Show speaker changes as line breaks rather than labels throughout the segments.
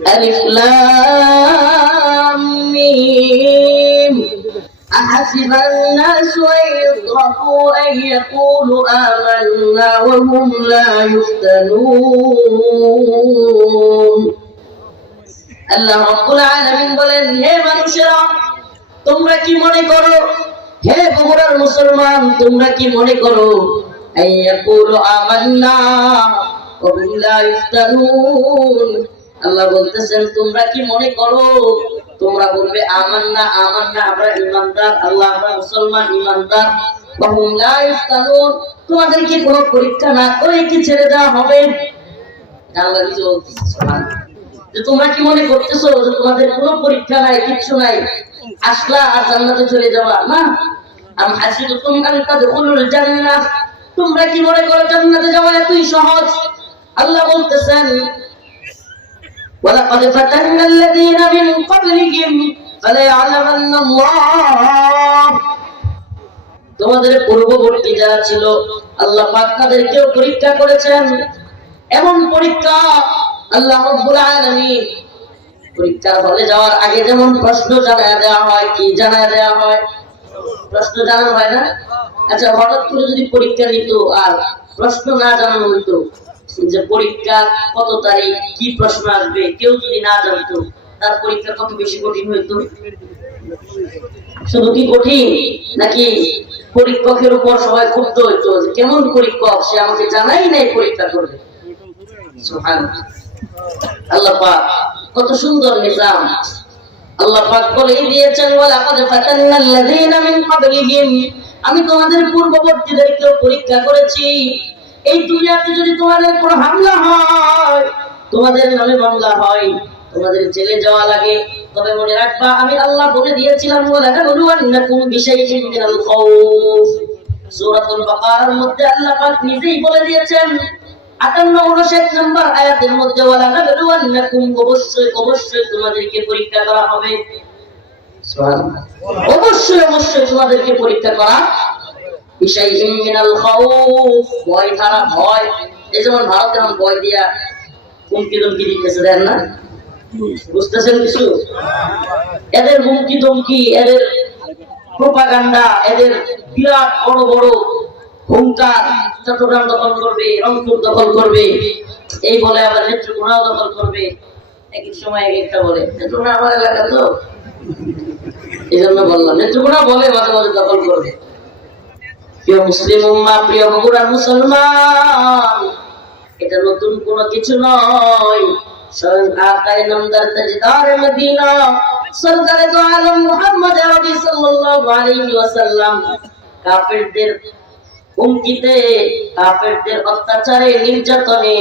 ألف لام ميم أحسب الناس أن يتركوا أن يقولوا آمنا وهم لا يفتنون আল্লাহ রব্বুল আলামিন বলেন হে মানুষেরা তোমরা কি মনে করো হে বগুড়ার মুসলমান তোমরা কি মনে করো আইয়াকুলু আমান্না ওয়া হুম লা ইফতানুন আল্লাহ বলতেছেন, তোমরা কি মনে করো? তোমরা বলবে, আমান্না আমান্না, আমরা ইমানদার, আল্লাহ আমরা মুসলমান, ইমানদার। তোমাদেরকে কোনো পরীক্ষা না করে কি ছেড়ে দেওয়া হবে? তোমরা কি মনে করতেছো যে তোমাদের কোনো পরীক্ষা নাই, কিচ্ছু নাই? আসলা আর জান্নাতে চলে যাওয়া, না? তোমরা কি মনে করো জান্নাতে যাওয়া এতই সহজ? আল্লাহ বলতেছেন ولقد فتنا الذين من قبلهم فليعلمن الله তোমাদের পূর্ববর্তী যারা ছিল আল্লাহ পাক তাদেরকেও পরীক্ষা করেছেন এমন পরীক্ষা আল্লাহ রাব্বুল আলামিন পরীক্ষার হলে যাওয়ার আগে যেমন প্রশ্ন জানায় দেওয়া হয় কি জানায় দেওয়া হয় প্রশ্ন জানানো হয় না আচ্ছা হঠাৎ করে যদি পরীক্ষা নিত আর প্রশ্ন না জানানো হইতো যে পরীক্ষা কত তারিখ, কি প্রশ্ন আসবে, কেউ যদি না জানতো, তার পরীক্ষা কত বেশি কঠিন হইতো? শুধু কি কঠিন? নাকি পরীক্ষকের উপর সবাই ক্ষুব্ধ হইতো কেমন পরীক্ষক, সে আমাকে জানাই নাই পরীক্ষা করবে? আমি তোমাদের পূর্ববর্তীদেরকে পরীক্ষা করেছি। এই দুনিয়াতে যদি তোমাদের কোনো হামলা হয় তোমাদের নামে মামলা হয় তোমাদের জেলে যাওয়া লাগে তবে মনে রাখবা আমি আল্লাহ বলে দিয়েছিলাম বিশাইইন মিনাল খাউফ সূরাতুল বাকারার মধ্যে আল্লাহ পাক নিজেই বলে দিয়েছেন আটান্ন উনষাট নম্বর আয়াতের মধ্যে ওয়ালা নাবলুয়ান্নাকুম অবশ্যই অবশ্যই তোমাদেরকে পরীক্ষা করা হবে। অবশ্যই অবশ্যই তোমাদেরকে পরীক্ষা করা মিনাল খাউফ, ভয় ধারা ভয়। এই যেমন ভারত যেমন ভয় দিয়া হুমকি দিতেছে, দেন না? বুঝতেছেন কিছু? এদের হুমকি এদের প্রোপাগান্ডা এদের বিরাট বড় বড় হুঙ্কার চট্টগ্রাম দখল করবে, রংপুর দখল করবে, এই বলে আবার নেত্রকোনাও দখল করবে। এক এক সময় এক একটা বলে, নেত্রকোনা আমার এলাকা তো? এই জন্য বললাম, নেত্রকোনা বলে মাঝে মাঝে দখল করবে। প্রিয় মুসলিম উম্মা, প্রিয় মুসলমান, এটা নতুন কোনো কিছু নয়। স্বয়ং আকায় নামদার তাজদার মদিনা, সরকারে তো আলম মুহাম্মদ আরবি সাল্লাল্লাহু আলাইহি ওয়াসাল্লাম। কাফেরদের হুমকিতে, কাফেরদের অত্যাচারে, নির্যাতনে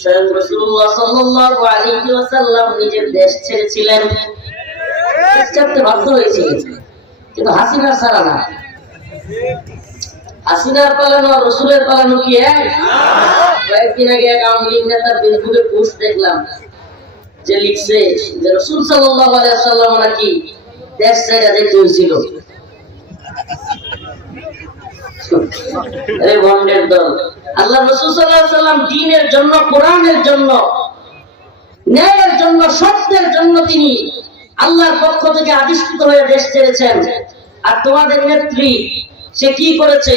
স্বয়ং রাসূলুল্লাহ সাল্লাল্লাহু আলাইহি ওয়াসাল্লাম নিজের দেশ ছেড়েছিলেন। বাধ্য হয়েছিলেন। কিন্তু হাসিনার ছাড়া না। হাসিনার পালানো আর রসুলের পালানো কি এক? কয়েকদিন আগে এক আওয়ামী লীগ নেতার ফেসবুকে পোস্ট দেখলাম যে লিখছে যে রসুল আলাইহি নাকি দেশ ছেড়ে যেতে হয়েছিল। জন্য, ন্যায়ের জন্য, সত্যের জন্য তিনি আল্লাহর পক্ষ থেকে আবিষ্কৃত হয়ে দেশ ছেড়েছেন। আর তোমাদের নেত্রী সে কি করেছে?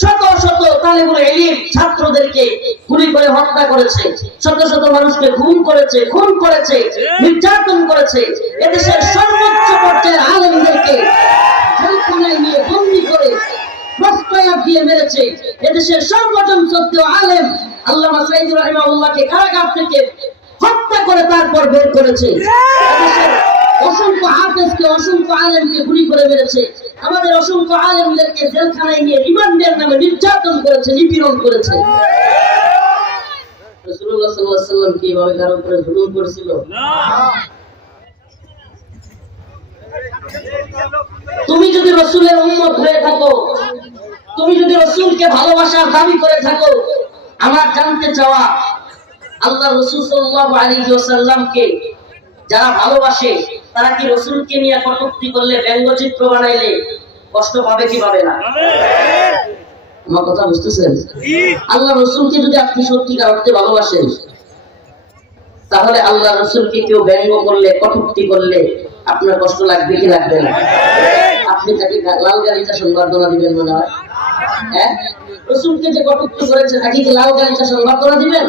শত শত তালেবুল এলিম ছাত্রদেরকে গুলি করে হত্যা করেছে। শত শত মানুষকে খুন করেছে খুন করেছে নির্যাতন করেছে। এদেশের সর্বোচ্চ পর্যায়ের আলমদেরকে জেলখানায় নিয়ে বন্দি করে প্রস্তাব দিয়ে মেরেছে। এদেশের সর্বজন সত্য আলেম আল্লামা সাইদুর রহিমাউল্লাহকে কারাগার থেকে হত্যা করে তারপর বের করেছে। অসংখ্য হাফেজকে অসংখ্য আলেমকে গুলি করে মেরেছে। আমাদের অসংখ্য আলেমদেরকে জেলখানায় নিয়ে রিমান্ডের নামে নির্যাতন করেছে নিপীড়ন করেছে। রাসূলুল্লাহ সাল্লাল্লাহু আলাইহি কি এভাবে কারও উপরে জুলুম করেছিল? তুমি যদি রসুলের উন্মত হয়ে থাকো তুমি যদি রসুলকে ভালোবাসার দাবি করে থাকো আমার জানতে চাওয়া আল্লাহ রসুল সাল্লাল্লাহু আলাইহি ওয়াসাল্লামকে যারা ভালোবাসে তারা কি রসুলকে নিয়ে কটূক্তি করলে ব্যঙ্গচিত্র বানাইলে কষ্ট পাবে কি পাবে না? আমার কথা বুঝতেছেন? আল্লাহ রসুলকে যদি আপনি সত্যিকার অর্থে ভালোবাসেন, তাহলে আল্লাহ রসুলকে কেউ ব্যঙ্গ করলে, কটুক্তি করলে আপনার কষ্ট লাগবে কি লাগবে না? আপনি তাকে লাল দিবেন মনে হয়? হ্যাঁ? রসুলকে যে কটুক্তি করেছে তাকে কি লাল সংবর্ধনা দিবেন?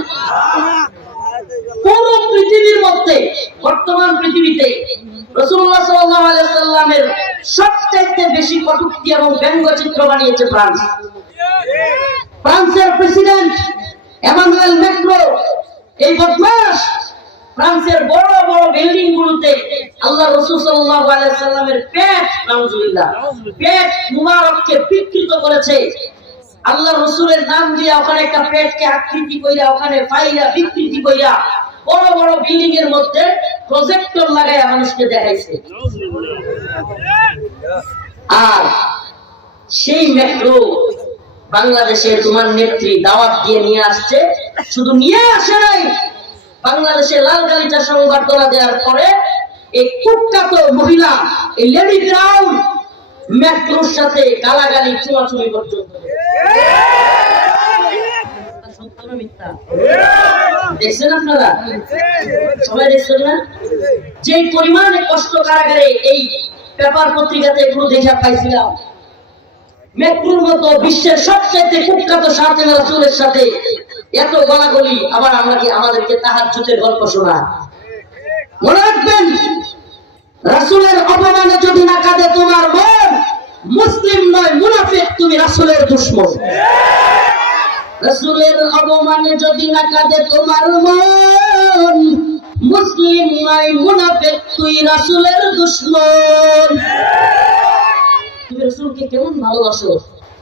কোন পৃথিবীর মধ্যে, বর্তমান পৃথিবীতে রসুল্লাহ সাল্লামের সবচাইতে বেশি কটুক্তি এবং ব্যঙ্গচিত্র বানিয়েছে ফ্রান্স। ফ্রান্সের প্রেসিডেন্ট এমানুয়েল ম্যাক্রো এই বদমাস ফ্রান্সের বড় বড় বিল্ডিং গুলোতে আল্লাহ রসুল সাল্লামের পেট, নাউজুবিল্লাহ, পেট মুবারককে বিকৃত করেছে। আল্লাহ রসুলের নাম দিয়ে ওখানে একটা পেটকে আকৃতি কইরা, ওখানে ফাইলা বিকৃতি কইরা বড় বড় বিল্ডিং এর মধ্যে প্রজেক্টর লাগাইয়া মানুষকে দেখাইছে। আর সেই মেট্রো বাংলাদেশের তোমার নেত্রী দাওয়াত দিয়ে নিয়ে আসছে। শুধু নিয়ে আসে নাই, বাংলাদেশে লাল গালিচা সংবর্ধনা দেওয়ার পরে এই কুখ্যাত মহিলা, এই লেডি ব্রাউন মেট্রোর সাথে গালাগালি, চুমাচুমি পর্যন্ত। দেখছেন আপনারা? সবাই দেখছেন না? যে পরিমাণে কষ্ট কারাগারে এই পেপার পত্রিকাতে এগুলো দেখে পাইছিলাম মেট্রোর মতো বিশ্বের সবচেয়ে কুখ্যাত সাথে রাসূলের সাথে এত গলাগলি, আবার আমরা কি আমাদেরকে তাহার জুতের গল্প শোনা। মনে রাখবেন, রাসূলের অপমানে যদি না কাঁদে তোমার মন, মুসলিম নয়, মুনাফিক, তুমি রাসূলের দুশ্মন। রাসূলের অপমানে যদি না কাঁদে তোমার মন মুসলিম নয় মুনাফিক তুই রাসূলের দুশ্মন। তুমি রসুলকে কেমন ভালোবাসো?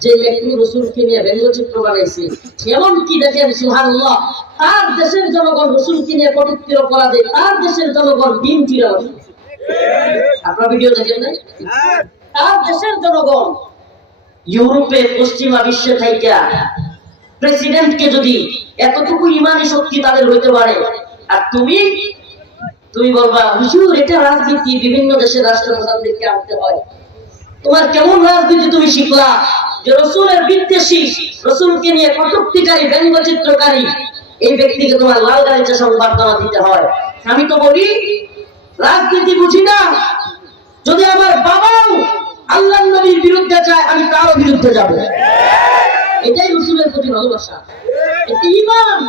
যে ব্যক্তি রসুলকে নিয়ে ব্যঙ্গচিত্র বানাইছে এমন কি দেখেন সুহানুল্লাহ তার দেশের জনগণ রসুলকে নিয়ে পবিত্র করা অপরাধে তার দেশের জনগণ ডিম চিরা আপনার ভিডিও দেখেন নাই? তার দেশের জনগণ ইউরোপে পশ্চিমা বিশ্বে থাইকা প্রেসিডেন্টকে যদি এতটুকু ইমানি শক্তি তাদের হইতে পারে, আর তুমি তুমি বলবা, হুজুর, এটা রাজনীতি, বিভিন্ন দেশের রাষ্ট্রপ্রধানদেরকে আনতে হয়। তোমার কেমন রাজনীতি তুমি শিখলা? যে রসুলের বিদ্বেষী, রসুলকে নিয়ে কটুক্তিকারী, ব্যঙ্গচিত্রকারী, এই ব্যক্তিকে তোমার লাল গালিচা সংবর্ধনা দিতে হয়। আমি তো বলি, রাজনীতি বুঝি না। যদি আমার বাবাও আল্লাহ নবীর বিরুদ্ধে যায়, আমি তারও বিরুদ্ধে যাব। এটাই রসুলের প্রতি ভালোবাসা এটি ইমান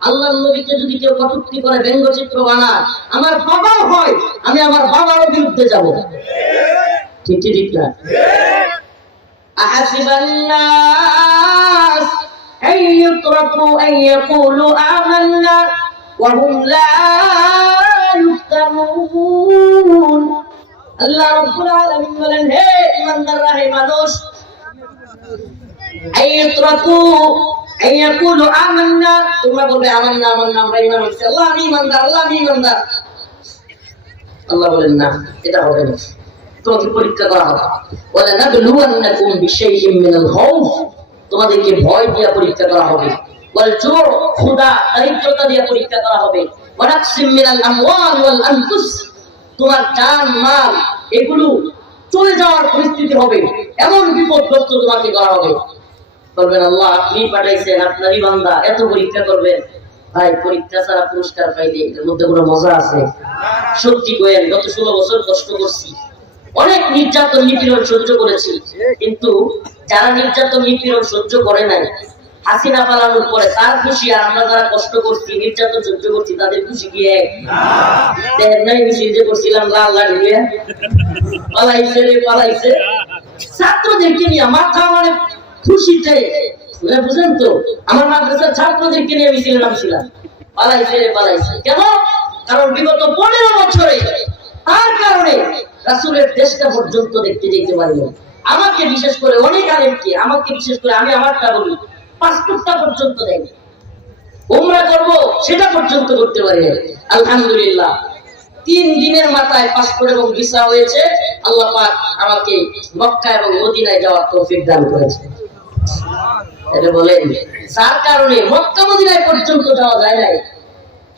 আল্লাহ নবীকে যদি কেউ কটুক্তি করে ব্যঙ্গচিত্র বানায় আমার বাবাও হয় আমি আমার বাবারও বিরুদ্ধে যাব ঠিক ঠিক ঠিক না أحسب الناس أن يتركوا أن يقولوا آمنا وهم لا يفتنون আল্লাহ রব্বুল আলামিন বলেন হে ইমানদাররা হে মানুষ আইয়াতরাকু আইয়াকুলু আমান্না তোমরা বলবে আমরা আল্লাহ আমি আল্লাহ আমি আল্লাহ বলেন, না, এটা হবে না। তোমাকে পরীক্ষা করা হবে। ওয়ালা নাবলুওয়ান্নাকুম বিশাইইম মিনাল তোমাদেরকে ভয় দিয়ে পরীক্ষা করা হবে। ওয়াল জু খুদা, দারিদ্রতা পরীক্ষা করা হবে। ওয়া নাকসিম মিনাল আমওয়াল ওয়াল আনফুস। তোমার জান, মাল, এগুলো চলে যাওয়ার পরিস্থিতি হবে। এমন বিপদগ্রস্ত তোমাকে করা হবে। বলবেন, আল্লাহ, আপনি পাঠাইছেন, আপনারই বান্দা, এত পরীক্ষা করবেন। ভাই, পরীক্ষা ছাড়া পুরস্কার পাইলে এর মধ্যে কোনো মজা আছে? সত্যি কয়েন গত ষোলো বছর কষ্ট করছি। অনেক নির্যাতন, নিপীড়ন সহ্য করেছি। কিন্তু যারা নির্যাতন, নিপীড়ন সহ্য করে নাই, হাসিনা পালানোর পরে তার খুশি আর আমরা যারা কষ্ট করছি, নির্যাতন সহ্য করছি, তাদের খুশি কি এক? দেখেন মিছিল যে করছিলাম, লাল লাড়ি পালাইছে রে, পালাইছে। ছাত্রদেরকে নিয়ে মাথা মানে বুঝেন তো? আমার মাদ্রাসার ছাত্রদেরকে নিয়ে আমাকে বিশেষ করে অনেক আলেমকে, আমাকে বিশেষ করে আমি আমারটা বলি, পাসপোর্টটা পর্যন্ত দেয়নি। করব, সেটা পর্যন্ত করতে পারি আলহামদুলিল্লাহ। তিন দিনের মাথায় পাসপোর্ট এবং ভিসা হয়েছে। আল্লাহ আমাকে মক্কা এবং মদিনায় যাওয়ার তৌফিক দান করেছে এটা বলেন, যার কারণে মক্কা মদিনায় পর্যন্ত যাওয়া যায় নাই,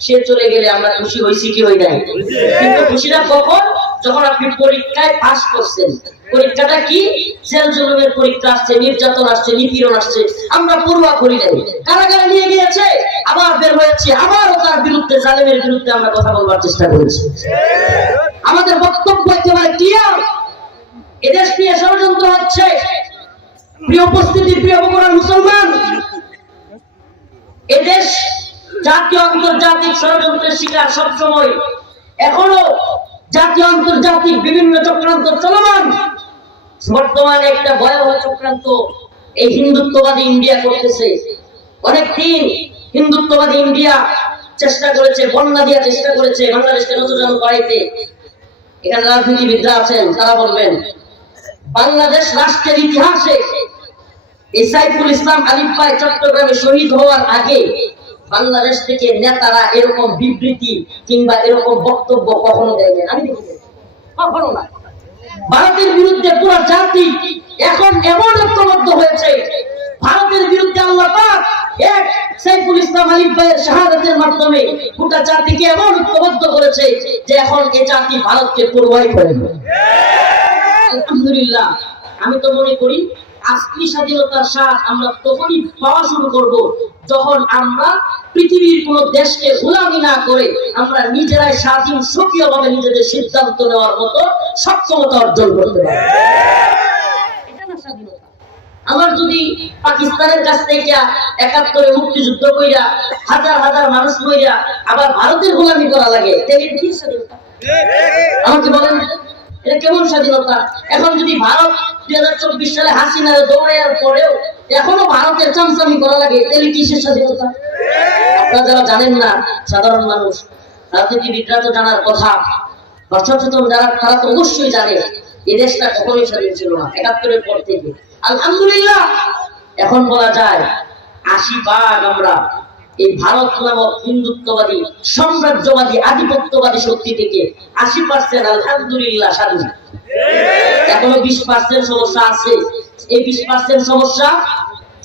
সে চলে গেলে আমরা খুশি কি হই নাই? কিন্তু খুশিটা কখন? যখন আপনি পরীক্ষায় পাস করছেন। পরীক্ষাটা কি? জেল জুলুমের পরীক্ষা আসছে, নির্যাতন আসছে, নিপীড়ন আসছে, আমরা পড়ুয়া করি নাই। কারাগারে নিয়ে গিয়েছে? আবার বের হয়েছে, আবারও তার বিরুদ্ধে, জালেমের বিরুদ্ধে আমরা কথা বলবার চেষ্টা করেছি। আমাদের বক্তব্য একেবারে ক্লিয়ার এদেশ নিয়ে ষড়যন্ত্র হচ্ছে। প্রিয় উপস্থিতি, প্রিয় বগুড়ার মুসলমান, এদেশ জাতীয় আন্তর্জাতিক ষড়যন্ত্রের শিকার সবসময়। এখনও জাতীয় আন্তর্জাতিক বিভিন্ন চক্রান্ত চলমান। বর্তমানে একটা ভয়াবহ চক্রান্ত এই হিন্দুত্ববাদী ইন্ডিয়া করতেছে। অনেকদিন হিন্দুত্ববাদী ইন্ডিয়া চেষ্টা করেছে, বন্যা দিয়া চেষ্টা করেছে বাংলাদেশকে নতুন করাইতে এখানে রাজনীতিবিদরা আছেন, তারা বলবেন, বাংলাদেশ রাষ্ট্রের ইতিহাসে সাইফুল ইসলাম আলিফ ভাই চট্টগ্রামে শহীদ হওয়ার আগে বাংলাদেশ থেকে নেতারা এরকম বিবৃতি কিংবা এরকম বক্তব্য কখনো দেয়নি আমি কখনো না। ভারতের বিরুদ্ধে পুরো জাতি এখন এমন ঐক্যবদ্ধ হয়েছে। ভারতের বিরুদ্ধে আল্লাহ আলহামদুলিল্লাহ। আমি তো মনে করি আজকি স্বাধীনতার স্বাদ আমরা তখনই পাওয়া শুরু করব যখন আমরা পৃথিবীর কোন দেশকে গোলামি না করে আমরা নিজেরাই স্বাধীন সক্রিয় ভাবে নিজেদের সিদ্ধান্ত নেওয়ার মতো সক্ষমতা অর্জন করতে স্বাধীনতা। আমার যদি পাকিস্তানের কাছ থেকে একাত্তরে মুক্তিযুদ্ধ কইরা হাজার হাজার মানুষ মইরা আবার ভারতের গোলামি করা লাগে, তাহলে কি স্বাধীনতা? আমাকে বলেন। এটা কেমন স্বাধীনতা? এখন যদি ভারত দুই হাজার চব্বিশ সালে হাসিনার দৌড়াইয়ার পরেও এখনও ভারতের চামচামি করা লাগে, তাহলে কিসের স্বাধীনতা? আপনারা যারা জানেন না, সাধারণ মানুষ, রাজনীতিবিদরা তো জানার কথা। যারা, তারা তো অবশ্যই জানে এই দেশটা কখনোই স্বাধীন ছিল না, একাত্তরের পর থেকে। আলহামদুলিল্লাহ! এখন বলা যায়, আশি ভাগ আমরা এই ভারত নামক হিন্দুত্ববাদী, সাম্রাজ্যবাদী, আধিপত্যবাদী শক্তি থেকে আশি পার্সেন্ট আলহামদুলিল্লাহ স্বাধীন। এখনও বিশ পার্সেন্ট সমস্যা আছে। এই বিশ পার্সেন্ট সমস্যা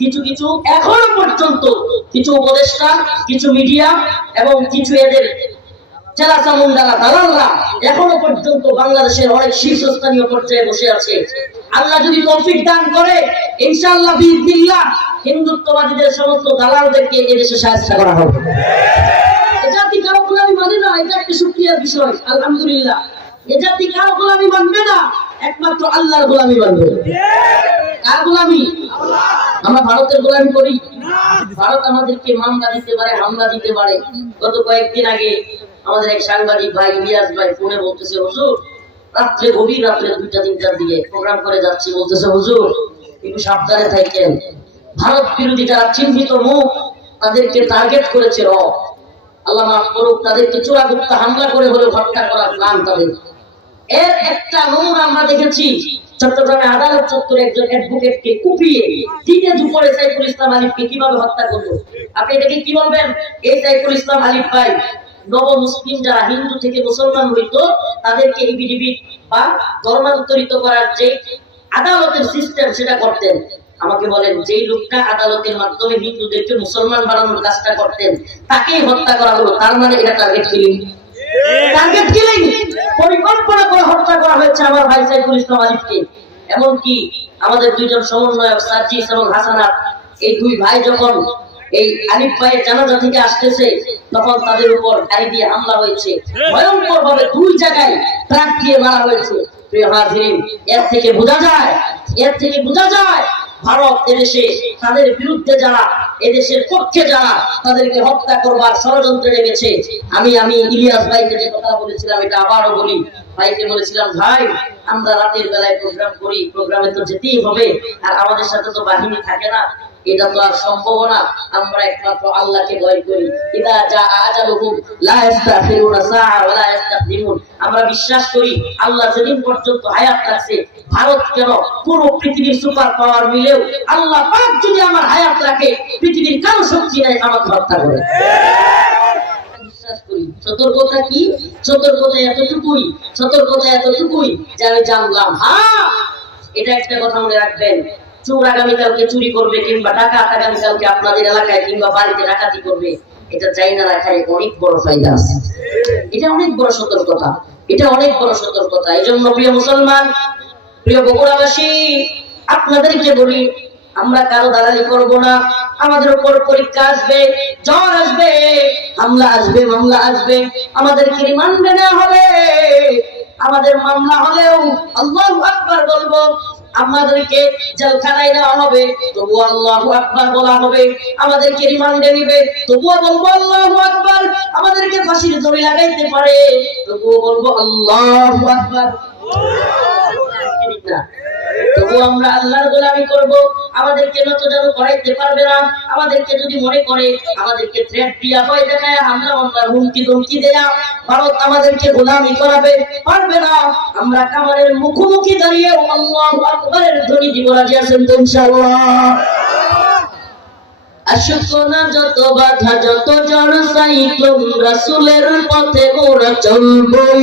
কিছু কিছু এখনও পর্যন্ত, কিছু উপদেষ্টা, কিছু মিডিয়া এবং কিছু এদের চেলা চামুন্ডারা দালালরা এখনও পর্যন্ত বাংলাদেশের অনেক শীর্ষস্থানীয় পর্যায়ে বসে আছে। আল্লাহ যদি তৌফিক দান করে, ইনশাআল্লাহ বিদিল্লাহ হিন্দুত্ববাদীদের সমস্ত দালালদেরকে এদেশে সাহায্য করা হবে। এ জাতি কারও গোলামি মানে না, এটা একটা সুক্রিয়ার বিষয়, আলহামদুলিল্লাহ। এ জাতি কারও গোলামি মানবে না, একমাত্র আল্লাহর গোলামি মানবে। কার গোলামি? আমরা ভারতের গোলামি করি। ভারত আমাদেরকে মামলা দিতে পারে, হামলা দিতে পারে। গত কয়েকদিন আগে আমাদের এক সাংবাদিক ভাই, ইলিয়াস ভাই ফোনে বলতেছে, হুজুর রাত্রে গভীর রাত্রে দুইটা তিনটার দিকে প্রোগ্রাম করে যাচ্ছি, বলতেছে, হুজুর, একটু সাবধানে থাকেন। ভারত বিরোধী যারা চিহ্নিত মুখ, তাদেরকে টার্গেট করেছে র আল্লাহ মাফ করুক, তাদেরকে হামলা করে হত্যা করার প্ল্যান তাদের। এর একটা নমুনা আমরা দেখেছি, চট্টগ্রামে আদালত চত্বরে একজন অ্যাডভোকেটকে কুপিয়ে দিনে দুপুরে সাইফুল ইসলাম আলিফকে কীভাবে হত্যা করল? আপনি এটাকে কি বলবেন? এই সাইফুল ইসলাম আলিফ ভাই নব মুসলিম যারা হিন্দু থেকে মুসলমান হইতো তাদেরকে ইবিডিবিট বা ধর্মান্তরিত করার যে আদালতের সিস্টেম সেটা করতেন। আমাকে বলেন যেই লোকটা আদালতের মাধ্যমে হিন্দুদেরকে মুসলমান বানানোর কাজটা করতেন তাকেই হত্যা করা হলো। তার মানে এটা টার্গেট কিলিং টার্গেট কিলিং পরিকল্পনা করে হত্যা করা হয়েছে আমার ভাই সাইফুল ইসলাম আলিফকে। এমনকি আমাদের দুইজন সমন্বয়ক সাজিস এবং হাসানাত এই দুই ভাই যখন এই আলিফ ভাইয়ের জানাজা থেকে আসতেছে, তখন তাদের উপর গাড়ি দিয়ে হামলা হয়েছে। ভয়ঙ্কর ভাবে দুই জায়গায় ট্রাক দিয়ে মারা হয়েছে। প্রিয় হাজিরিন, এর থেকে বোঝা যায়, এর থেকে বোঝা যায়, ভারত এদেশে তাদের বিরুদ্ধে যারা, এদেশের পক্ষে যারা তাদেরকে হত্যা করবার ষড়যন্ত্রে নেমেছে। আমি আমি ইলিয়াস ভাইকে যে কথা বলেছিলাম, এটা আবারও বলি। ভাইকে বলেছিলাম, ভাই, আমরা রাতের বেলায় প্রোগ্রাম করি প্রোগ্রামে তো যেতেই হবে, আর আমাদের সাথে তো বাহিনী থাকে না। এটা তো আর সম্ভব না। আমরা একমাত্র আল্লাহকে ভয় করি। ইদা যা আজালুহুম, লা সাআ ওয়া লা আমরা বিশ্বাস করি, আল্লাহ যেদিন পর্যন্ত হায়াত রাখছে, ভারত কেন পুরো পৃথিবীর সুপার পাওয়ার মিলেও আল্লাহ পাক যদি আমার হায়াত রাখে, পৃথিবীর কারও শক্তি নাই, আমাকে হত্যা করে। সতর্কতা কি? সতর্কতা এতটুকুই সতর্কতা এতটুকুই যে আমি জানলাম হ্যাঁ এটা একটা কথা মনে রাখবেন। চোর চুরি করবে কিংবা ডাকাত আগামীকালকে আপনাদের এলাকায় কিংবা বাড়িতে ডাকাতি করবে, এটা চাই না অনেক বড় ফায়দা আছে। এটা অনেক বড় সতর্কতা। এটা অনেক বড় সতর্কতা। এই জন্য প্রিয় মুসলমান, প্রিয় বগুড়াবাসী, আপনাদেরকে বলি, আমরা কারও দালালি করব না। আমাদের উপর পরীক্ষা আসবে, জ্বর আসবে, হামলা আসবে, মামলা আসবে। আমাদেরকে রিমান্ডে নেওয়া হবে? আমাদের মামলা হলেও আল্লাহু আকবার বলব আমাদেরকে জেলখানায় নেওয়া হবে তবু আল্লাহ আকবার বলা হবে আমাদেরকে রিমান্ডে নিবে তবুও বলব আল্লাহ আকবার আমাদেরকে ফাঁসির দড়ি লাগাইতে পারে তবুও বলব আল্লাহ আকবার ঠিক না? তবু আমরা আল্লাহর গোলামি করব। আমাদেরকে নত যেন করাইতে পারবে না। আমাদেরকে যদি মনে করে, আমাদেরকে থ্রেট দিয়া ভয় দেখায় হামলা মামলার হুমকি ধমকি দেয়া, ভারত আমাদেরকে গোলামি করাবে, পারবে না। আমরা কামারের মুখোমুখি দাঁড়িয়ে আল্লাহু আকবারের ধ্বনি দিব, রাজি আছেন তো ইনশাআল্লাহ? আসুক না যত বাধা, যত জন সাইক্লোন রাসূলের পথে মোরা চলবই।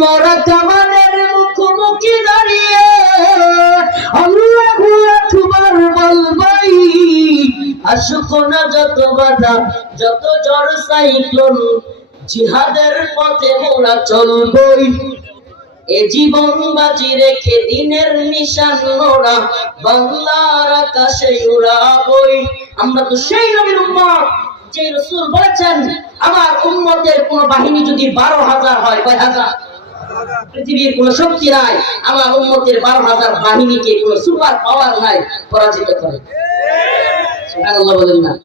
মরা কামানের মুখোমুখি দাঁড়িয়ে আল্লাহু আকবার বলবাই আসুক না যত বাধা, যত ঝড় সাইক্লোন, জিহাদের পথে মোরা চলবই। এ জীবন বাজি রেখে দিনের নিশান মোরা, বাংলার আকাশে উড়াবই। আমরা তো সেই নবীর উম্মত যে রসুল বলেছেন, আমার উম্মতের কোন বাহিনী যদি বারো হাজার হয়, কয় হাজার? পৃথিবীর কোন শক্তি নাই, আমার উন্মতের বারো হাজার বাহিনীকে কোন সুপার পাওয়ার নাই, পরাজিত করে। বলেন না।